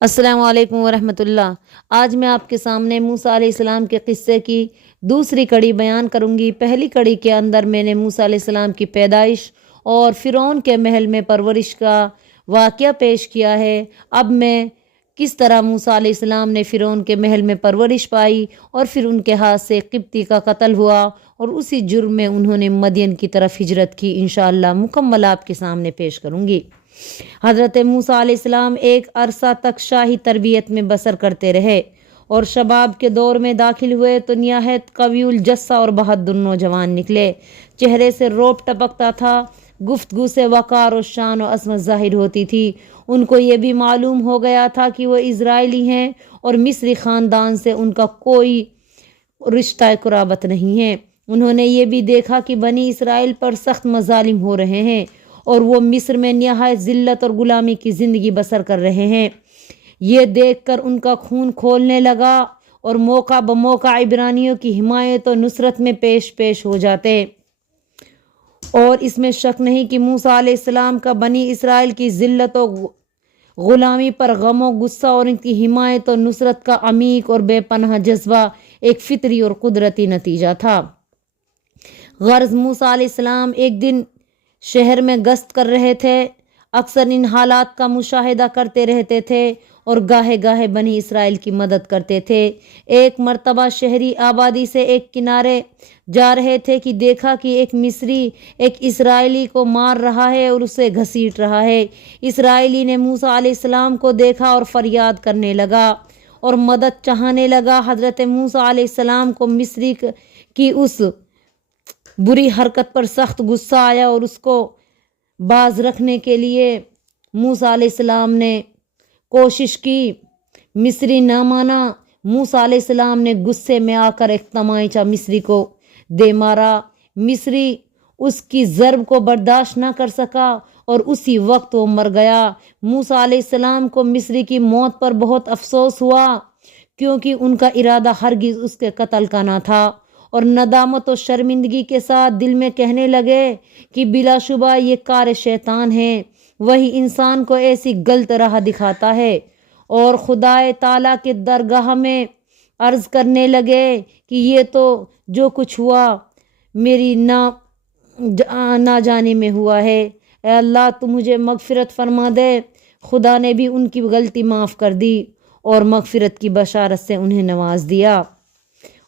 السلام علیکم ورحمۃ اللہ۔ آج میں آپ کے سامنے موسیٰ علیہ السلام کے قصے کی دوسری کڑی بیان کروں گی۔ پہلی کڑی کے اندر میں نے موسیٰ علیہ السلام کی پیدائش اور فرعون کے محل میں پرورش کا واقعہ پیش کیا ہے۔ اب میں کس طرح موسیٰ علیہ السلام نے فرعون کے محل میں پرورش پائی اور پھر ان کے ہاتھ سے قبطی کا قتل ہوا اور اسی جرم میں انہوں نے مدین کی طرف ہجرت کی، انشاءاللہ مکمل آپ کے سامنے پیش کروں گی۔ حضرت موسیٰ علیہ السلام ایک عرصہ تک شاہی تربیت میں بسر کرتے رہے اور شباب کے دور میں داخل ہوئے تو نہایت قوی الجثہ اور بہادر نوجوان نکلے۔ چہرے سے روب ٹپکتا تھا، گفتگو سے وقار و شان و عظمت ظاہر ہوتی تھی۔ ان کو یہ بھی معلوم ہو گیا تھا کہ وہ اسرائیلی ہیں اور مصری خاندان سے ان کا کوئی رشتہ قرابت نہیں ہے۔ انہوں نے یہ بھی دیکھا کہ بنی اسرائیل پر سخت مظالم ہو رہے ہیں اور وہ مصر میں نہایت ذلت اور غلامی کی زندگی بسر کر رہے ہیں۔ یہ دیکھ کر ان کا خون کھولنے لگا اور موقع بموقع عبرانیوں کی حمایت و نصرت میں پیش ہو جاتے، اور اس میں شک نہیں کہ موسیٰ علیہ السلام کا بنی اسرائیل کی ذلت و غلامی پر غم و غصہ اور ان کی حمایت و نصرت کا عمیق اور بے پناہ جذبہ ایک فطری اور قدرتی نتیجہ تھا۔ غرض موسیٰ علیہ السلام ایک دن شہر میں گشت کر رہے تھے، اکثر ان حالات کا مشاہدہ کرتے رہتے تھے اور گاہے گاہے بنی اسرائیل کی مدد کرتے تھے۔ ایک مرتبہ شہری آبادی سے ایک کنارے جا رہے تھے کہ دیکھا کہ ایک مصری ایک اسرائیلی کو مار رہا ہے اور اسے گھسیٹ رہا ہے۔ اسرائیلی نے موسیٰ علیہ السلام کو دیکھا اور فریاد کرنے لگا اور مدد چاہنے لگا۔ حضرت موسیٰ علیہ السلام کو مصری کی اس بری حرکت پر سخت غصہ آیا اور اس کو باز رکھنے کے لیے موسیٰ علیہ السلام نے کوشش کی۔ مصری نہ مانا۔ موسیٰ علیہ السلام نے غصے میں آ کر ایک تمانچہ مصری کو دے مارا۔ مصری اس کی ضرب کو برداشت نہ کر سکا اور اسی وقت وہ مر گیا۔ موسیٰ علیہ السلام کو مصری کی موت پر بہت افسوس ہوا، کیونکہ ان کا ارادہ ہرگز اس کے قتل کا نہ تھا، اور ندامت و شرمندگی کے ساتھ دل میں کہنے لگے کہ بلا شبہ یہ کار شیطان ہے، وہی انسان کو ایسی غلط راہ دکھاتا ہے، اور خدائے تعالیٰ کے درگاہ میں عرض کرنے لگے کہ یہ تو جو کچھ ہوا میری نہ جانے میں ہوا ہے، اے اللہ تو مجھے مغفرت فرما دے۔ خدا نے بھی ان کی غلطی معاف کر دی اور مغفرت کی بشارت سے انہیں نواز دیا،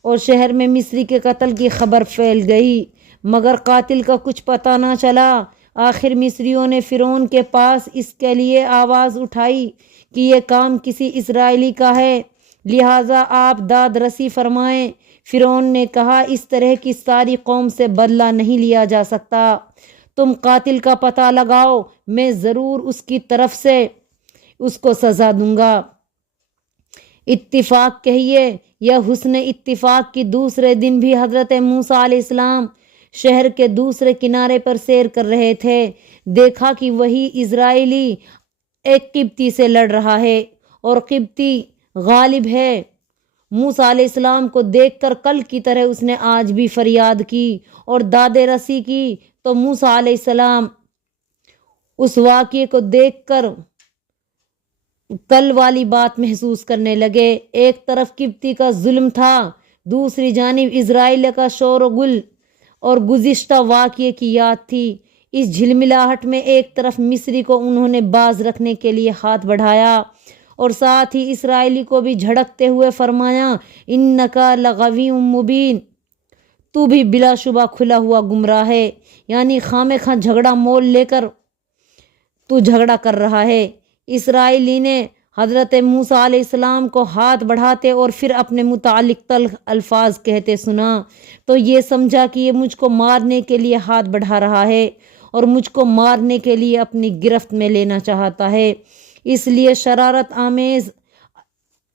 اور شہر میں مصری کے قتل کی خبر پھیل گئی، مگر قاتل کا کچھ پتہ نہ چلا۔ آخر مصریوں نے فرعون کے پاس اس کے لیے آواز اٹھائی کہ یہ کام کسی اسرائیلی کا ہے، لہٰذا آپ داد رسی فرمائیں۔ فرعون نے کہا، اس طرح کی ساری قوم سے بدلہ نہیں لیا جا سکتا، تم قاتل کا پتہ لگاؤ، میں ضرور اس کی طرف سے اس کو سزا دوں گا۔ اتفاق کہیے یا حسن اتفاق کی دوسرے دن بھی حضرت موسیٰ علیہ السلام شہر کے دوسرے کنارے پر سیر کر رہے تھے۔ دیکھا کہ وہی اسرائیلی ایک قبطی سے لڑ رہا ہے اور قبطی غالب ہے۔ موسیٰ علیہ السلام کو دیکھ کر کل کی طرح اس نے آج بھی فریاد کی اور داد رسی کی، تو موسیٰ علیہ السلام اس واقعے کو دیکھ کر کل والی بات محسوس کرنے لگے۔ ایک طرف قبطی کا ظلم تھا، دوسری جانب اسرائیل کا شور و گل اور گزشتہ واقعے کی یاد تھی۔ اس جھلملاہٹ میں ایک طرف مصری کو انہوں نے باز رکھنے کے لیے ہاتھ بڑھایا اور ساتھ ہی اسرائیلی کو بھی جھڑکتے ہوئے فرمایا، انکا لغوی مبین، تو بھی بلا شبہ کھلا ہوا گمراہ ہے، یعنی خامے خواہ جھگڑا مول لے کر تو جھگڑا کر رہا ہے۔ اسرائیلی نے حضرت موسیٰ علیہ السلام کو ہاتھ بڑھاتے اور پھر اپنے متعلق تلخ الفاظ کہتے سنا تو یہ سمجھا کہ یہ مجھ کو مارنے کے لیے ہاتھ بڑھا رہا ہے اور مجھ کو مارنے کے لیے اپنی گرفت میں لینا چاہتا ہے، اس لیے شرارت آمیز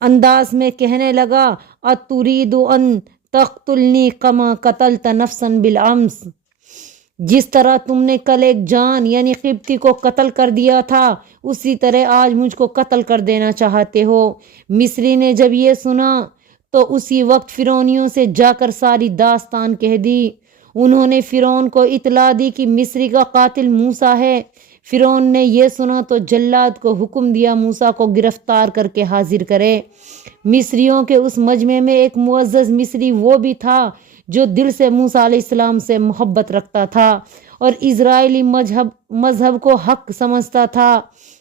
انداز میں کہنے لگا، اتريد ان تقتلنی کما قتلت نفسا بالامس، جس طرح تم نے کل ایک جان یعنی قبطی کو قتل کر دیا تھا، اسی طرح آج مجھ کو قتل کر دینا چاہتے ہو۔ مصری نے جب یہ سنا تو اسی وقت فرعونیوں سے جا کر ساری داستان کہہ دی۔ انہوں نے فرعون کو اطلاع دی کہ مصری کا قاتل موسیٰ ہے۔ فرعون نے یہ سنا تو جلاد کو حکم دیا موسیٰ کو گرفتار کر کے حاضر کرے۔ مصریوں کے اس مجمع میں ایک معزز مصری وہ بھی تھا جو دل سے موسیٰ علیہ السلام سے محبت رکھتا تھا اور اسرائیلی مذہب کو حق سمجھتا تھا۔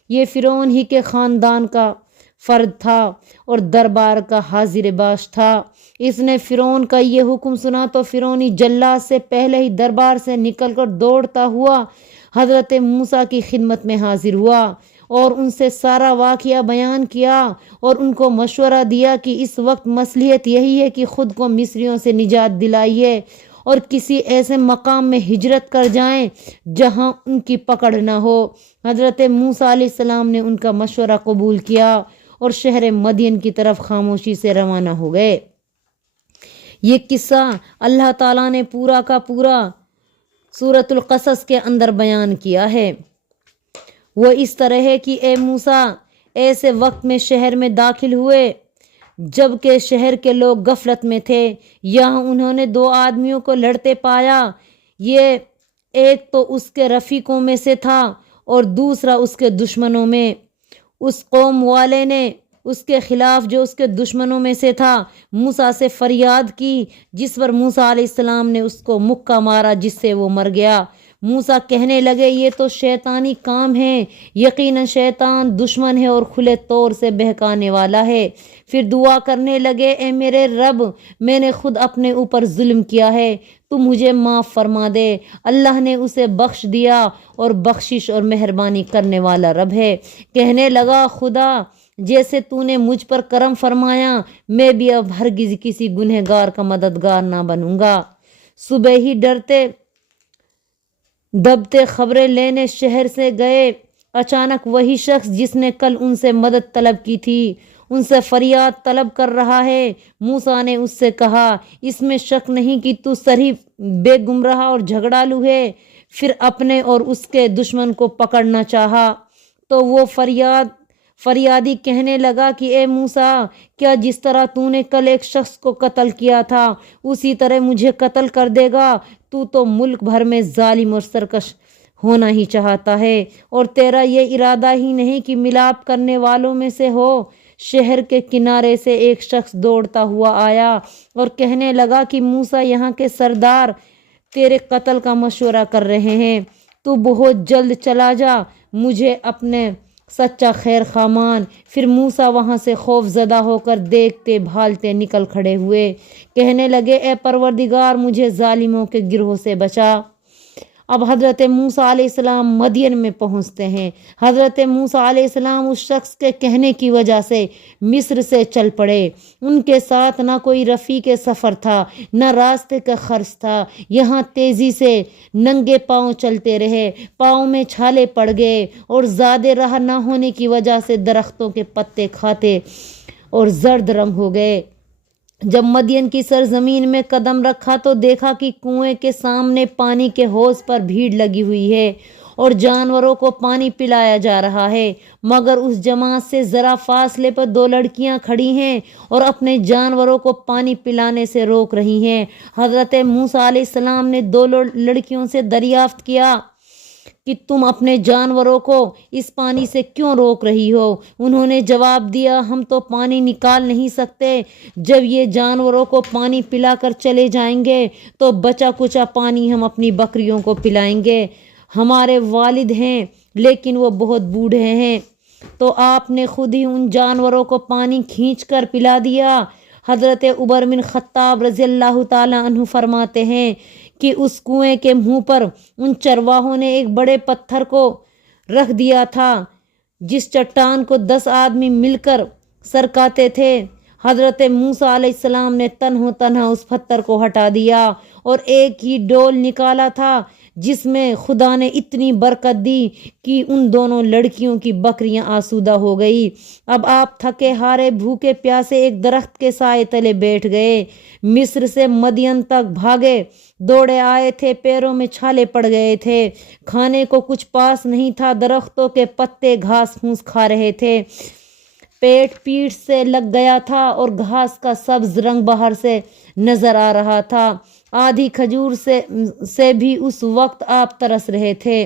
یہ فرعون ہی کے خاندان کا فرد تھا اور دربار کا حاضر باش تھا۔ اس نے فرعون کا یہ حکم سنا تو فرعونی جلاد سے پہلے ہی دربار سے نکل کر دوڑتا ہوا حضرت موسیٰ کی خدمت میں حاضر ہوا اور ان سے سارا واقعہ بیان کیا اور ان کو مشورہ دیا کہ اس وقت مصلحت یہی ہے کہ خود کو مصریوں سے نجات دلائیے اور کسی ایسے مقام میں ہجرت کر جائیں جہاں ان کی پکڑ نہ ہو۔ حضرت موسیٰ علیہ السلام نے ان کا مشورہ قبول کیا اور شہر مدین کی طرف خاموشی سے روانہ ہو گئے۔ یہ قصہ اللہ تعالیٰ نے پورا کا پورا سورۃ القصص کے اندر بیان کیا ہے۔ وہ اس طرح ہے کہ اے موسیٰ ایسے وقت میں شہر میں داخل ہوئے جب کہ شہر کے لوگ غفلت میں تھے۔ یہاں انہوں نے 2 آدمیوں کو لڑتے پایا، یہ ایک تو اس کے رفیقوں میں سے تھا اور دوسرا اس کے دشمنوں میں۔ اس قوم والے نے اس کے خلاف جو اس کے دشمنوں میں سے تھا موسیٰ سے فریاد کی، جس پر موسیٰ علیہ السلام نے اس کو مکہ مارا جس سے وہ مر گیا۔ موسیٰ کہنے لگے یہ تو شیطانی کام ہے، یقیناً شیطان دشمن ہے اور کھلے طور سے بہکانے والا ہے۔ پھر دعا کرنے لگے اے میرے رب، میں نے خود اپنے اوپر ظلم کیا ہے، تو مجھے معاف فرما دے۔ اللہ نے اسے بخش دیا اور بخشش اور مہربانی کرنے والا رب ہے۔ کہنے لگا خدا جیسے تو نے مجھ پر کرم فرمایا میں بھی اب ہرگز کسی گنہگار کا مددگار نہ بنوں گا۔ صبح ہی ڈرتے دبتے خبریں لینے شہر سے گئے۔ اچانک وہی شخص جس نے کل ان سے مدد طلب کی تھی ان سے فریاد طلب کر رہا ہے۔ موسیٰ نے اس سے کہا اس میں شک نہیں کہ تو صریح بے گمراہ اور جھگڑالو ہے۔ پھر اپنے اور اس کے دشمن کو پکڑنا چاہا تو وہ فریادی کہنے لگا کہ اے موسیٰ کیا جس طرح تو نے کل ایک شخص کو قتل کیا تھا اسی طرح مجھے قتل کر دے گا؟ تو ملک بھر میں ظالم اور سرکش ہونا ہی چاہتا ہے اور تیرا یہ ارادہ ہی نہیں کہ ملاپ کرنے والوں میں سے ہو۔ شہر کے کنارے سے ایک شخص دوڑتا ہوا آیا اور کہنے لگا کہ موسیٰ یہاں کے سردار تیرے قتل کا مشورہ کر رہے ہیں، تو بہت جلد چلا جا، مجھے اپنے سچا خیر خواہ مان۔ پھر موسیٰ وہاں سے خوف زدہ ہو کر دیکھتے بھالتے نکل کھڑے ہوئے، کہنے لگے اے پروردگار مجھے ظالموں کے گروہ سے بچا۔ اب حضرت موسیٰ علیہ السلام مدین میں پہنچتے ہیں۔ حضرت موسیٰ علیہ السلام اس شخص کے کہنے کی وجہ سے مصر سے چل پڑے۔ ان کے ساتھ نہ کوئی رفیق سفر تھا نہ راستے کا خرچ تھا، یہاں تیزی سے ننگے پاؤں چلتے رہے، پاؤں میں چھالے پڑ گئے اور زیادہ راہ نہ ہونے کی وجہ سے درختوں کے پتے کھاتے اور زرد رنگ ہو گئے۔ جب مدین کی سرزمین میں قدم رکھا تو دیکھا کہ کنویں کے سامنے پانی کے حوض پر بھیڑ لگی ہوئی ہے اور جانوروں کو پانی پلایا جا رہا ہے، مگر اس جماعت سے ذرا فاصلے پر 2 لڑکیاں کھڑی ہیں اور اپنے جانوروں کو پانی پلانے سے روک رہی ہیں۔ حضرت موسیٰ علیہ السلام نے 2 لڑکیوں سے دریافت کیا کہ تم اپنے جانوروں کو اس پانی سے کیوں روک رہی ہو؟ انہوں نے جواب دیا ہم تو پانی نکال نہیں سکتے، جب یہ جانوروں کو پانی پلا کر چلے جائیں گے تو بچا کچا پانی ہم اپنی بکریوں کو پلائیں گے۔ ہمارے والد ہیں لیکن وہ بہت بوڑھے ہیں، تو آپ نے خود ہی ان جانوروں کو پانی کھینچ کر پلا دیا۔ حضرت عمر بن خطاب رضی اللہ تعالی عنہ فرماتے ہیں کہ اس کنویں کے منہ پر ان چرواہوں نے ایک بڑے پتھر کو رکھ دیا تھا جس چٹان کو 10 آدمی مل کر سرکاتے تھے۔ حضرت موسیٰ علیہ السلام نے تنہا اس پتھر کو ہٹا دیا اور ایک ہی ڈول نکالا تھا جس میں خدا نے اتنی برکت دی کہ ان دونوں لڑکیوں کی بکریاں آسودہ ہو گئی۔ اب آپ تھکے ہارے بھوکے پیاسے ایک درخت کے سائے تلے بیٹھ گئے۔ مصر سے مدین تک بھاگے دوڑے آئے تھے، پیروں میں چھالے پڑ گئے تھے، کھانے کو کچھ پاس نہیں تھا، درختوں کے پتے گھاس پھوس کھا رہے تھے، پیٹ سے لگ گیا تھا اور گھاس کا سبز رنگ باہر سے نظر آ رہا تھا۔ آدھی کھجور سے بھی اس وقت آپ ترس رہے تھے۔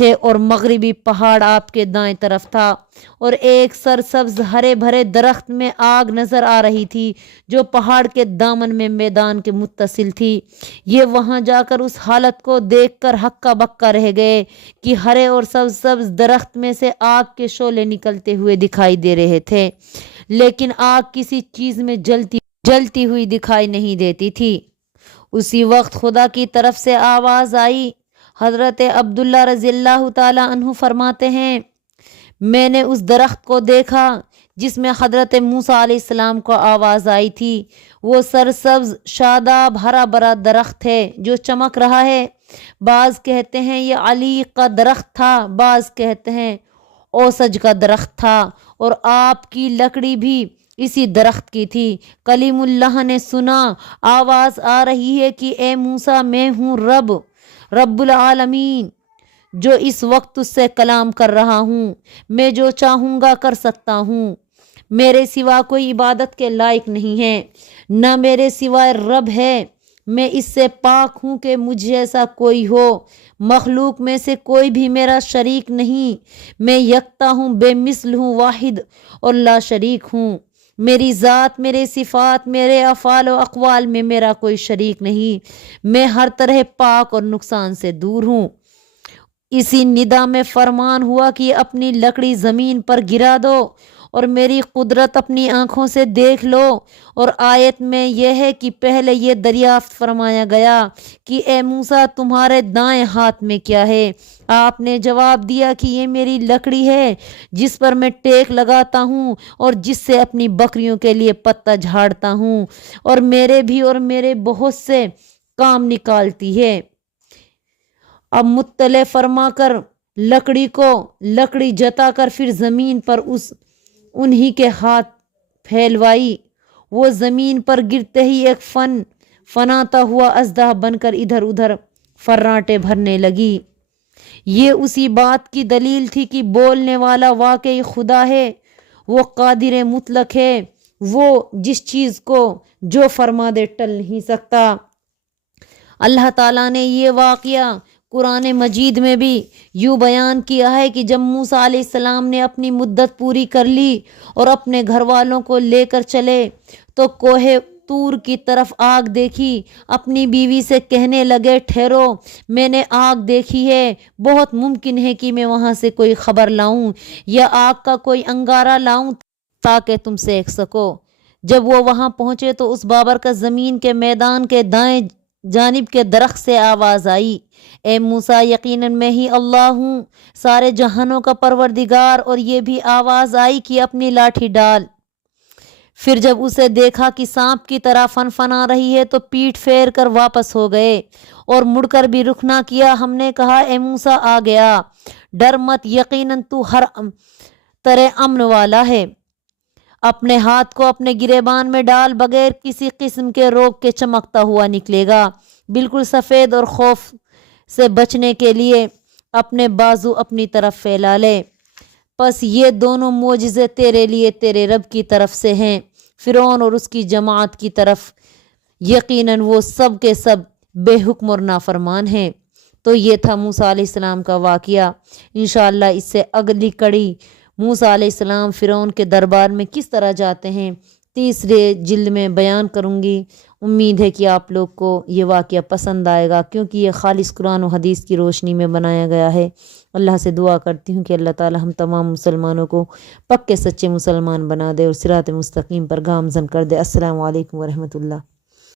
تھے اور مغربی پہاڑ آپ کے دائیں طرف تھا، اور ایک سرسبز ہرے بھرے درخت میں آگ نظر آ رہی تھی جو پہاڑ کے دامن میں میدان کے متصل تھی۔ یہ وہاں جا کر اس حالت کو دیکھ کر ہکا بکا رہ گئے کہ ہرے اور سبز درخت میں سے آگ کے شعلے نکلتے ہوئے دکھائی دے رہے تھے، لیکن آگ کسی چیز میں جلتی ہوئی دکھائی نہیں دیتی تھی۔ اسی وقت خدا کی طرف سے آواز آئی۔ حضرت عبداللہ رضی اللہ تعالیٰ عنہ فرماتے ہیں، میں نے اس درخت کو دیکھا جس میں حضرت موسیٰ علیہ السلام کو آواز آئی تھی۔ وہ سرسبز شاداب ہرا بھرا درخت ہے جو چمک رہا ہے۔ بعض کہتے ہیں یہ علی کا درخت تھا، بعض کہتے ہیں اوسج کا درخت تھا، اور آپ کی لکڑی بھی اسی درخت کی تھی۔ کلیم اللہ نے سنا، آواز آ رہی ہے کہ اے موسیٰ، میں ہوں رب العالمین جو اس وقت اس سے کلام کر رہا ہوں، میں جو چاہوں گا کر سکتا ہوں، میرے سوا کوئی عبادت کے لائق نہیں ہے، نہ میرے سوائے رب ہے، میں اس سے پاک ہوں کہ مجھ جیسا کوئی ہو، مخلوق میں سے کوئی بھی میرا شریک نہیں، میں یکتا ہوں، بے مثل ہوں، واحد اور لا شریک ہوں، میری ذات، میرے صفات، میرے افعال و اقوال میں میرا کوئی شریک نہیں، میں ہر طرح پاک اور نقصان سے دور ہوں۔ اسی ندا میں فرمان ہوا کہ اپنی لکڑی زمین پر گرا دو اور میری قدرت اپنی آنکھوں سے دیکھ لو، اور آیت میں یہ ہے کہ پہلے یہ دریافت فرمایا گیا کہ اے موسیٰ، تمہارے دائیں ہاتھ میں کیا ہے؟ آپ نے جواب دیا کہ یہ میری لکڑی ہے جس پر میں ٹیک لگاتا ہوں اور جس سے اپنی بکریوں کے لیے پتہ جھاڑتا ہوں، اور میرے بھی اور میرے بہت سے کام نکالتی ہے۔ اب مطلع فرما کر لکڑی جتا کر پھر زمین پر انہی کے ہاتھ پھیلوائی۔ وہ زمین پر گرتے ہی ایک فناتا ہوا اژدہا بن کر ادھر ادھر فرانٹے بھرنے لگی۔ یہ اسی بات کی دلیل تھی کہ بولنے والا واقعی خدا ہے، وہ قادر مطلق ہے، وہ جس چیز کو جو فرما دے ٹل نہیں سکتا۔ اللہ تعالیٰ نے یہ واقعہ قرآن مجید میں بھی یوں بیان کیا ہے کہ جب موسیٰ علیہ السلام نے اپنی مدت پوری کر لی اور اپنے گھر والوں کو لے کر چلے تو کوہ طور کی طرف آگ دیکھی، اپنی بیوی سے کہنے لگے، ٹھہرو، میں نے آگ دیکھی ہے، بہت ممکن ہے کہ میں وہاں سے کوئی خبر لاؤں یا آگ کا کوئی انگارہ لاؤں تاکہ تم سیکھ سکو۔ جب وہ وہاں پہنچے تو اس بابرکت زمین کے میدان کے دائیں جانب کے درخت سے آواز آئی، اے موسیٰ، یقیناً میں ہی اللہ ہوں، سارے جہانوں کا پروردگار۔ اور یہ بھی آواز آئی کہ اپنی لاٹھی ڈال۔ پھر جب اسے دیکھا کہ سانپ کی طرح فنفنا رہی ہے تو پیٹھ پھیر کر واپس ہو گئے اور مڑ کر بھی رخ نہ کیا۔ ہم نے کہا، اے موسیٰ، آ گیا، ڈر مت، یقیناً تو ہر طرح امن والا ہے۔ اپنے ہاتھ کو اپنے گریبان میں ڈال، بغیر کسی قسم کے روگ کے چمکتا ہوا نکلے گا، بالکل سفید، اور خوف سے بچنے کے لیے اپنے بازو اپنی طرف پھیلا لے۔ پس یہ دونوں معجزے تیرے لیے تیرے رب کی طرف سے ہیں، فرعون اور اس کی جماعت کی طرف، یقیناً وہ سب کے سب بے حکم اور نافرمان ہیں۔ تو یہ تھا موسیٰ علیہ السلام کا واقعہ۔ انشاءاللہ اس سے اگلی کڑی موسیٰ علیہ السلام فرعون کے دربار میں کس طرح جاتے ہیں تیسرے جلد میں بیان کروں گی۔ امید ہے کہ آپ لوگ کو یہ واقعہ پسند آئے گا، کیونکہ یہ خالص قرآن و حدیث کی روشنی میں بنایا گیا ہے۔ اللہ سے دعا کرتی ہوں کہ اللہ تعالی ہم تمام مسلمانوں کو پکے سچے مسلمان بنا دے اور صراط مستقیم پر گامزن کر دے۔ السلام علیکم ورحمۃ اللہ۔